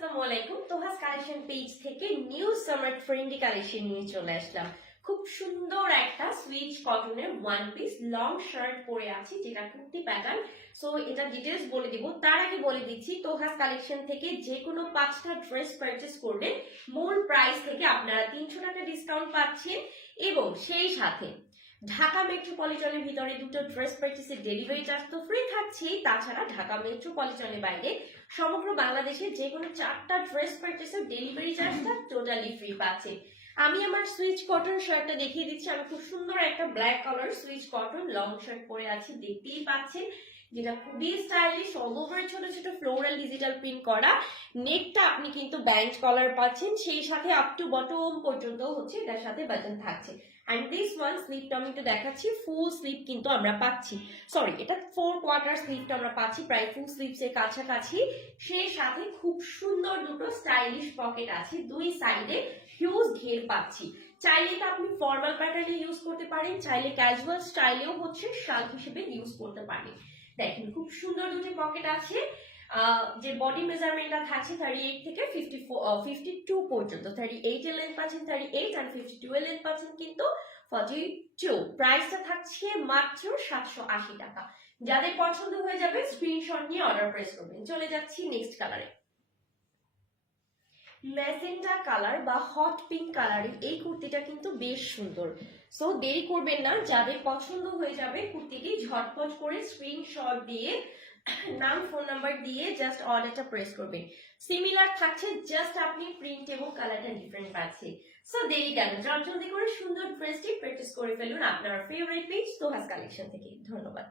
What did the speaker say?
আসসালামু আলাইকুম। Toha's collection page থেকে নিউ সামার ট্রেন্ডি কালেকশন নিয়ে চলে আসলাম। খুব সুন্দর একটা সুইচ কটনের ওয়ান পিস লং শার্ট পরে আছি, যেটা কুর্তি প্যাটার্ন। সো এটা ডিটেলস বলে দিব, তার আগে বলে দিচ্ছি তোহাস কালেকশন থেকে যে কোনো 5টা ড্রেস পারচেস করলে মূল প্রাইস থেকে আপনারা 300 টাকা ডিসকাউন্ট পাচ্ছেন এবং সেই সাথে ঢাকা মেট্রোপলিটনের ভিতরে 2টো ড্রেস পারচেসের ডেলিভারি চার্জ তো ফ্রি থাকছেই। তাছাড়া ঢাকা মেট্রোপলিটনের বাইরে সমগ্র বাংলাদেশে যে কোনো 4টা ড্রেস পারচেসের ডেলিভারি চার্জটা টোটালি ফ্রি পাচ্ছে। আমি আমার সুইচ কটন শার্টটা দেখিয়ে দিচ্ছি। আমি খুব সুন্দর একটা black colour switch cotton long shirt পরে আছি, দেখতেই পাচ্ছেন, যেটা খুবই স্টাইলিশ। অল ওভার ছোট ছোট ফ্লোরাল ডিজিটাল প্রিন্ট করা। নেকটা আপনি কিন্তু ব্যান্ড কলার পাচ্ছেন, সেই সাথে আপ টু বটম পর্যন্ত হচ্ছে এটার সাথে বাটন থাকছে। অ্যান্ড দিস ওয়ান স্লিভটা আমি একটু দেখাচ্ছি, ফুল স্লিভ কিন্তু আমরা পাচ্ছি, সরি এটা 4/4 স্লিভটা আমরা পাচ্ছি, প্রায় ফুল স্লিভস এর কাছাকাছি। সেই সাথে খুব সুন্দর দুটো স্টাইলিশ পকেট আছে, দুই সাইডে হিউজ ঘের পাচ্ছি। চাইলে তো আপনি ফর্মাল প্যাটার্নে ইউজ করতে পারেন, চাইলে ক্যাজুয়াল স্টাইলেও হচ্ছে শাল হিসেবে ইউজ করতে পারেন। দেখেন খুব সুন্দর দুটো পকেট আছে। যে বডি মেজারমেন্টটা থাকছে 38 থেকে 52 পর্যন্ত। 38 এর লেন্থ পাচ্ছেন 38 আর 52 এর লেন্থ পাচ্ছেন কিন্তু 42। প্রাইসটা থাকছে মাত্র 780 টাকা। যাদের পছন্দ হয়ে যাবে স্ক্রিনশট নিয়ে অর্ডার প্রেস করবেন। চলে যাচ্ছি নেক্সট কালারে। ম্যাজেন্টা কালার বা হট পিঙ্ক কালারের এই কুর্তিটা কিন্তু বেশ সুন্দর। সো দেরি করবেন না, যাদের পছন্দ হয়ে যাবে কুর্তিটি ঝটপট করে স্ক্রিনশট দিয়ে নাম ফোন নাম্বার দিয়ে জাস্ট অর্ডারটা প্রেস করবেন। সিমিলার থাকছে, জাস্ট আপনি প্রিন্ট এবং কালারটা ডিফারেন্ট পাচ্ছে। সো দেরি কেন, জলদি করে সুন্দর ড্রেসটি পারচেজ করে ফেলুন আপনার ফেভারিট পেজ তোহাস কালেকশন থেকে। ধন্যবাদ।